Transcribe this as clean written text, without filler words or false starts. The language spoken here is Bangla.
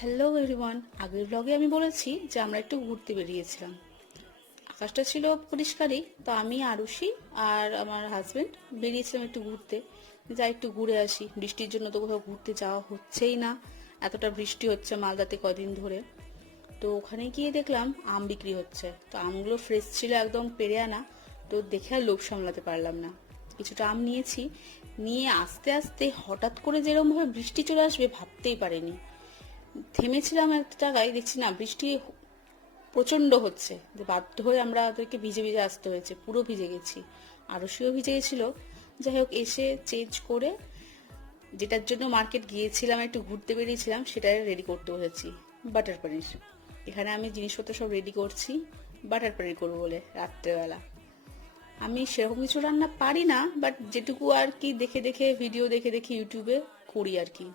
হ্যালো এভরিওয়ান, আগের ব্লগে আমি বলেছি যে আমরা একটু ঘুরতে বেরিয়েছিলাম। আকাশটা ছিল পরিষ্কারই, তো আমি আরুষি আর আমার হাজবেন্ড বেরিয়েছিলাম একটু ঘুরতে। যাই একটু ঘুরে আসি, বৃষ্টির জন্য তো কোথাও ঘুরতে যাওয়া হচ্ছেই না, এতটা বৃষ্টি হচ্ছে মালদাতে কদিন ধরে। তো ওখানে গিয়ে দেখলাম আম বিক্রি হচ্ছে, তো আমগুলো ফ্রেশ ছিল, একদম পেড়ে আনা। তো দেখে আর লোভ সামলাতে পারলাম না, কিছুটা আম নিয়েছি। নিয়ে আস্তে আস্তে হঠাৎ করে যেরকম ভাবে বৃষ্টি চলে আসবে ভাবতেই পারিনি। থেমেছিলাম একটা জায়গায়, দেখছি না বৃষ্টি প্রচন্ড হচ্ছে, যে বাধ্য হয়ে আমরা ওদেরকে ভিজে ভিজে আসতে হয়েছে, পুরো ভিজে গেছি। আরশিও ভিজে গেছিল। যাই হোক, এসে চেঞ্জ করে যেটার জন্য মার্কেট গিয়েছিলাম, একটু ঘুরতে বেরিয়েছিলাম, সেটাই রেডি করতে বসেছি। বাটার পনির। এখানে আমি জিনিসপত্র সব রেডি করছি বাটার পনির করবো বলে রাত্রেবেলা। আমি সেরকম কিছু রান্না পারি না, বাট যেটুকু আর কি দেখে দেখে ভিডিও দেখে দেখে ইউটিউবে করি আর কি।